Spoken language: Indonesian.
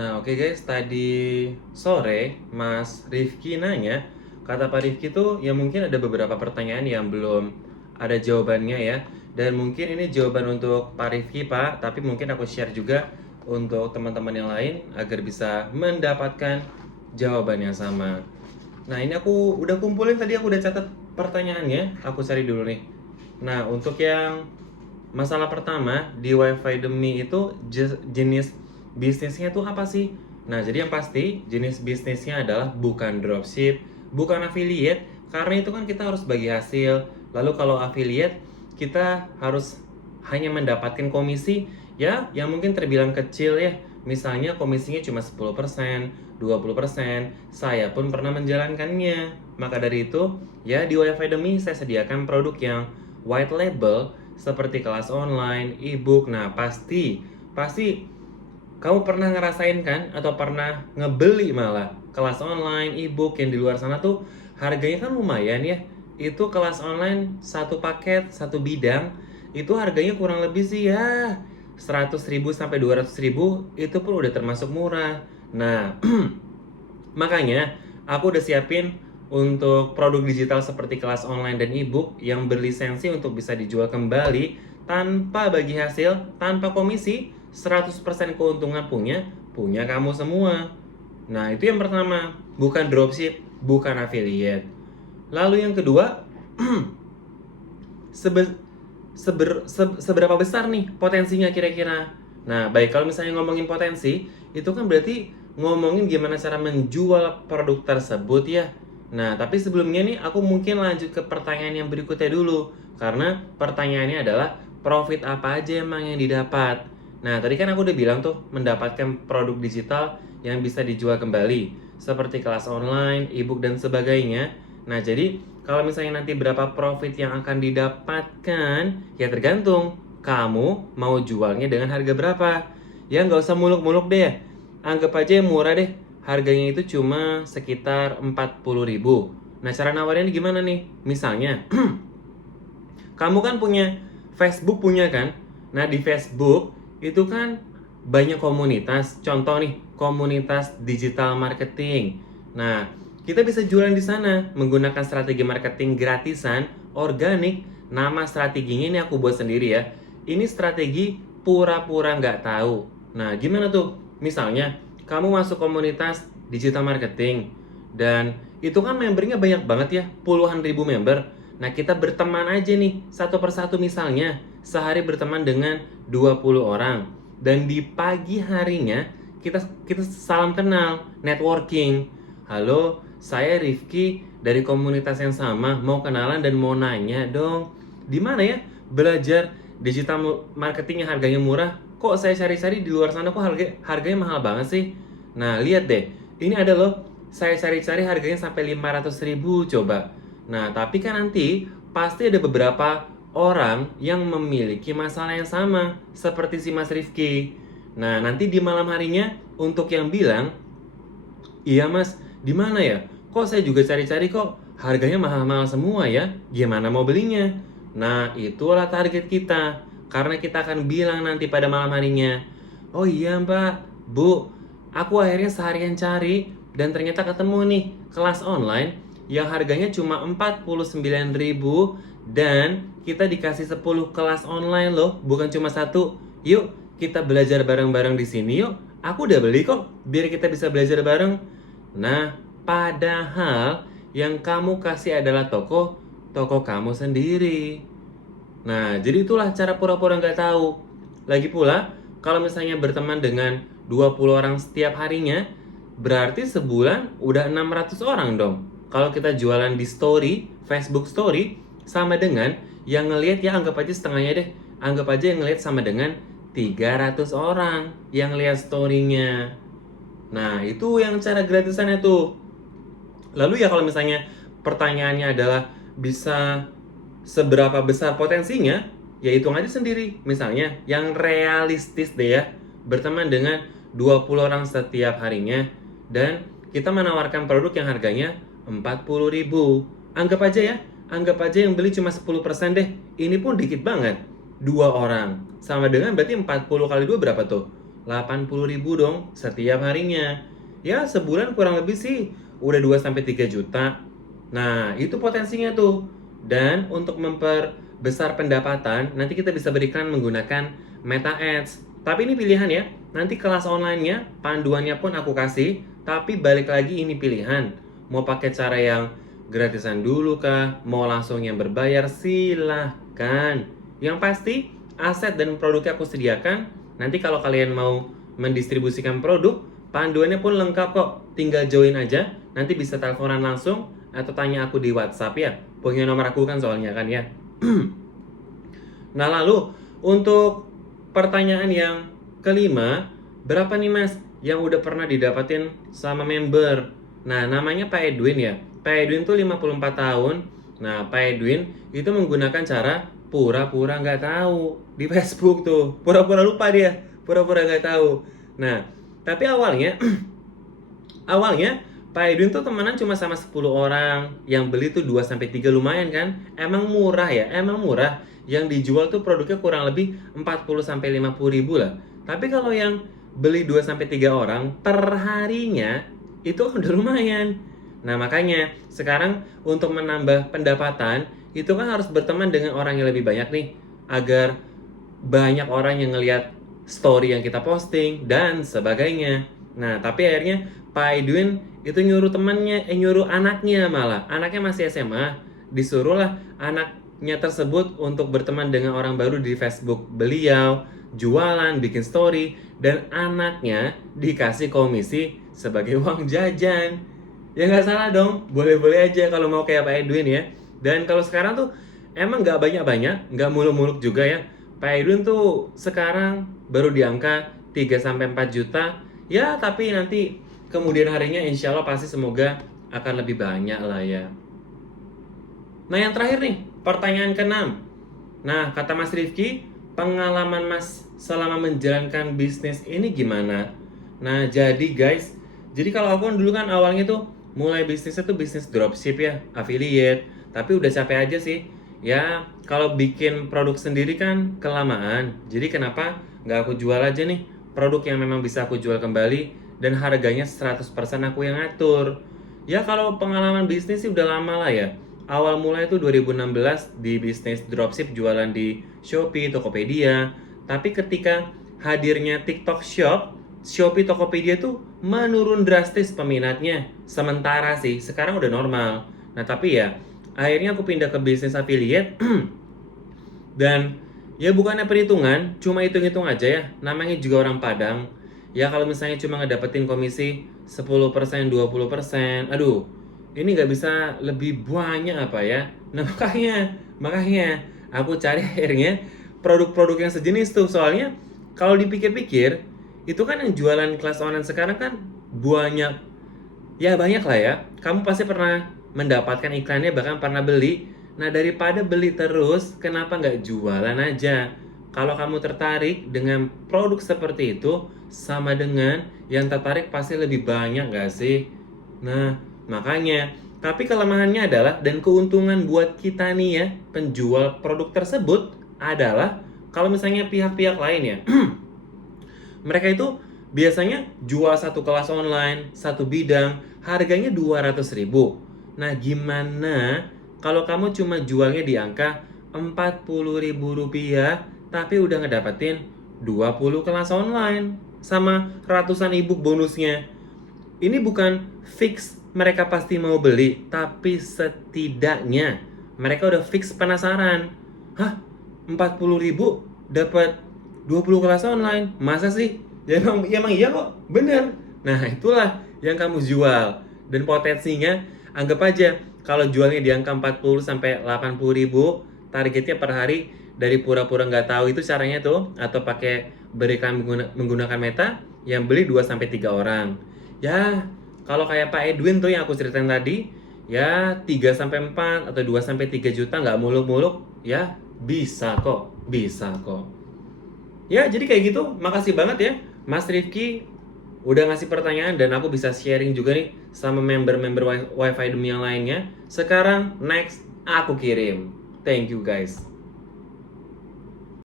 Nah, oke guys, tadi sore Mas Rifki nanya, kata Pak Rifki tuh ya mungkin ada beberapa pertanyaan yang belum ada jawabannya ya. Dan mungkin ini jawaban untuk Pak Rifki, Pak, tapi mungkin aku share juga untuk teman-teman yang lain agar bisa mendapatkan jawaban yang sama. Nah, ini aku udah kumpulin tadi, aku udah catat pertanyaannya, aku cari dulu nih. Nah, untuk yang masalah pertama di WiFi Demi itu jenis bisnisnya itu apa sih? Nah, jadi yang pasti jenis bisnisnya adalah bukan dropship, bukan affiliate, karena itu kan kita harus bagi hasil. Lalu kalau affiliate, kita harus hanya mendapatkan komisi ya yang mungkin terbilang kecil ya. Misalnya komisinya cuma 10%, 20%. Saya pun pernah menjalankannya. Maka dari itu, ya di WiFi Demi saya sediakan produk yang white label seperti kelas online, e-book. Nah, pasti kamu pernah ngerasain kan atau pernah ngebeli malah kelas online, e-book yang di luar sana tuh harganya kan lumayan ya. Itu kelas online satu paket, satu bidang, itu harganya kurang lebih sih ya 100.000 sampai 200.000, itu pun udah termasuk murah. Nah, makanya aku udah siapin untuk produk digital seperti kelas online dan e-book yang berlisensi untuk bisa dijual kembali tanpa bagi hasil, tanpa komisi, 100% keuntungan punya kamu semua. Nah, itu yang pertama, bukan dropship, bukan affiliate. Lalu yang kedua, sebe- seberapa besar nih potensinya kira-kira? Nah, baik, kalau misalnya ngomongin potensi, itu kan berarti ngomongin gimana cara menjual produk tersebut ya. Nah, tapi sebelumnya nih aku mungkin lanjut ke pertanyaan yang berikutnya dulu. Karena pertanyaannya adalah profit apa aja emang yang didapat. Nah, tadi kan aku udah bilang tuh mendapatkan produk digital yang bisa dijual kembali seperti kelas online, e-book dan sebagainya. Nah, jadi kalau misalnya nanti berapa profit yang akan didapatkan, ya tergantung kamu mau jualnya dengan harga berapa. Ya nggak usah muluk-muluk deh. Anggap aja yang murah deh. Harganya itu cuma sekitar 40.000. Nah, cara nawarinnya gimana nih? Misalnya, kamu kan punya Facebook punya kan? Nah, di Facebook itu kan banyak komunitas. Contoh nih, komunitas digital marketing. Nah, kita bisa jualan di sana menggunakan strategi marketing gratisan, organik. Nama strateginya ini aku buat sendiri ya. Ini strategi pura-pura nggak tahu. Nah, gimana tuh? Misalnya, kamu masuk komunitas digital marketing dan itu kan membernya banyak banget ya, puluhan ribu member. Nah, kita berteman aja nih, satu persatu misalnya, sehari berteman dengan 20 orang. Dan di pagi harinya, kita kita salam kenal, networking. Halo, saya Rifki dari komunitas yang sama, mau kenalan dan mau nanya dong. Di mana ya belajar digital marketing yang harganya murah? Kok saya cari-cari di luar sana kok harganya mahal banget sih? Nah, lihat deh. Ini ada loh, saya cari-cari harganya sampai 500.000 coba. Nah, tapi kan nanti pasti ada beberapa orang yang memiliki masalah yang sama seperti si Mas Rifki. Nah, nanti di malam harinya untuk yang bilang, "Iya, Mas, di mana ya? Kok saya juga cari-cari kok harganya mahal-mahal semua ya. Gimana mau belinya?" Nah, itulah target kita. Karena kita akan bilang nanti pada malam harinya, "Oh iya, Mbak, Bu, aku akhirnya seharian cari dan ternyata ketemu nih kelas online yang harganya cuma 49.000 dan kita dikasih 10 kelas online loh, bukan cuma satu. Yuk, kita belajar bareng-bareng di sini yuk. Aku udah beli kok, biar kita bisa belajar bareng." Nah, padahal yang kamu kasih adalah toko kamu sendiri. Nah, jadi itulah cara pura-pura nggak tahu. Lagi pula, kalau misalnya berteman dengan 20 orang setiap harinya, berarti sebulan udah 600 orang dong. Kalau kita jualan di story, Facebook story, sama dengan yang ngelihat ya anggap aja setengahnya deh. Anggap aja yang ngelihat sama dengan 300 orang yang lihat story-nya. Nah, itu yang cara gratisannya tuh. Lalu ya kalau misalnya pertanyaannya adalah bisa seberapa besar potensinya, ya hitung aja sendiri. Misalnya yang realistis deh ya, berteman dengan 20 orang setiap harinya dan kita menawarkan produk yang harganya 40.000. Anggap aja yang beli cuma 10% deh. Ini pun dikit banget. 2 orang. Sama dengan berarti 40 kali 2 berapa tuh? 80.000 dong setiap harinya. Ya sebulan kurang lebih sih udah 2 sampai 3 juta. Nah, itu potensinya tuh. Dan untuk memperbesar pendapatan, nanti kita bisa berikan menggunakan Meta Ads. Tapi ini pilihan ya. Nanti kelas online-nya, panduannya pun aku kasih. Tapi balik lagi ini pilihan. Mau pakai cara yang gratisan dulu kah? Mau langsung yang berbayar? Silahkan. Yang pasti, aset dan produknya aku sediakan. Nanti kalau kalian mau mendistribusikan produk, panduannya pun lengkap kok. Tinggal join aja. Nanti bisa teleponan langsung atau tanya aku di WhatsApp ya. Punya nomor aku kan soalnya kan ya. Nah lalu untuk pertanyaan yang kelima, berapa nih mas yang udah pernah didapatin sama member? Nah namanya Pak Edwin ya. Pak Edwin tuh 54 tahun. Nah Pak Edwin itu menggunakan cara pura-pura nggak tahu di Facebook tuh. Pura-pura lupa dia. Pura-pura nggak tahu. Nah tapi awalnya Pak Edwin tuh temenan cuma sama 10 orang, yang beli tuh 2 sampai 3 lumayan kan? Emang murah ya? Emang murah. Yang dijual tuh produknya kurang lebih 40 sampai 50 ribu lah. Tapi kalau yang beli 2 sampai 3 orang per harinya itu udah lumayan. Nah, makanya sekarang untuk menambah pendapatan itu kan harus berteman dengan orang yang lebih banyak nih agar banyak orang yang ngelihat story yang kita posting dan sebagainya. Nah, tapi akhirnya Pak Edwin itu nyuruh temannya, nyuruh anaknya malah. Anaknya masih SMA, disuruhlah anaknya tersebut untuk berteman dengan orang baru di Facebook beliau, jualan, bikin story, dan anaknya dikasih komisi sebagai uang jajan. Ya nggak salah dong, boleh-boleh aja kalau mau kayak Pak Edwin ya. Dan kalau sekarang tuh emang nggak banyak-banyak, nggak muluk-muluk juga ya. Pak Edwin tuh sekarang baru di angka 3 sampai 4 juta. Ya, tapi nanti kemudian harinya insya Allah pasti semoga akan lebih banyak lah ya. Nah yang terakhir nih, pertanyaan ke-6. Nah kata Mas Rifki, pengalaman Mas selama menjalankan bisnis ini gimana? Nah jadi guys, jadi kalau aku kan dulu kan awalnya tuh mulai bisnisnya tuh bisnis dropship ya, affiliate. Tapi udah capek aja sih. Ya kalau bikin produk sendiri kan kelamaan. Jadi kenapa nggak aku jual aja nih produk yang memang bisa aku jual kembali dan harganya 100% aku yang ngatur. Ya kalau pengalaman bisnis sih udah lama lah ya. Awal mulai itu 2016 di bisnis dropship jualan di Shopee, Tokopedia. Tapi ketika hadirnya TikTok Shop, Shopee Tokopedia tuh menurun drastis peminatnya. Sementara sih, sekarang udah normal. Nah tapi ya, akhirnya aku pindah ke bisnis affiliate. Dan ya bukannya perhitungan, cuma hitung-hitung aja ya. Namanya juga orang Padang. Ya kalau misalnya cuma ngedapetin komisi 10%, 20%, aduh, ini nggak bisa lebih banyak apa ya. Nah makanya aku cari akhirnya produk-produk yang sejenis tuh. Soalnya kalau dipikir-pikir, itu kan yang jualan kelas online sekarang kan banyak. Ya banyak lah ya. Kamu pasti pernah mendapatkan iklannya, bahkan pernah beli. Nah daripada beli terus, kenapa nggak jualan aja? Kalau kamu tertarik dengan produk seperti itu, sama dengan yang tertarik pasti lebih banyak nggak sih? Nah, makanya. Tapi kelemahannya adalah, dan keuntungan buat kita nih ya, penjual produk tersebut adalah, kalau misalnya pihak-pihak lain ya, mereka itu biasanya jual satu kelas online, satu bidang, harganya 200.000. Nah, gimana kalau kamu cuma jualnya di angka 40.000 rupiah, tapi udah ngedapetin 20 kelas online sama ratusan ebook bonusnya. Ini bukan fix mereka pasti mau beli, tapi setidaknya mereka udah fix penasaran. Hah? 40.000 dapat 20 kelas online? Masa sih? Ya emang iya kok, bener. Nah itulah yang kamu jual. Dan potensinya, anggap aja kalau jualnya di angka 40 sampai 80 ribu, targetnya per hari dari pura-pura nggak tahu itu caranya tuh, atau pakai berikan menggunakan Meta, yang beli 2 sampai 3 orang. Ya, kalau kayak Pak Edwin tuh yang aku ceritain tadi, ya 3 sampai 4 atau 2 sampai 3 juta nggak muluk-muluk, ya bisa kok, bisa kok. Ya, jadi kayak gitu. Makasih banget ya Mas Rifki udah ngasih pertanyaan dan aku bisa sharing juga nih sama member-member WiFi Demi yang lainnya. Sekarang next aku kirim. Thank you guys.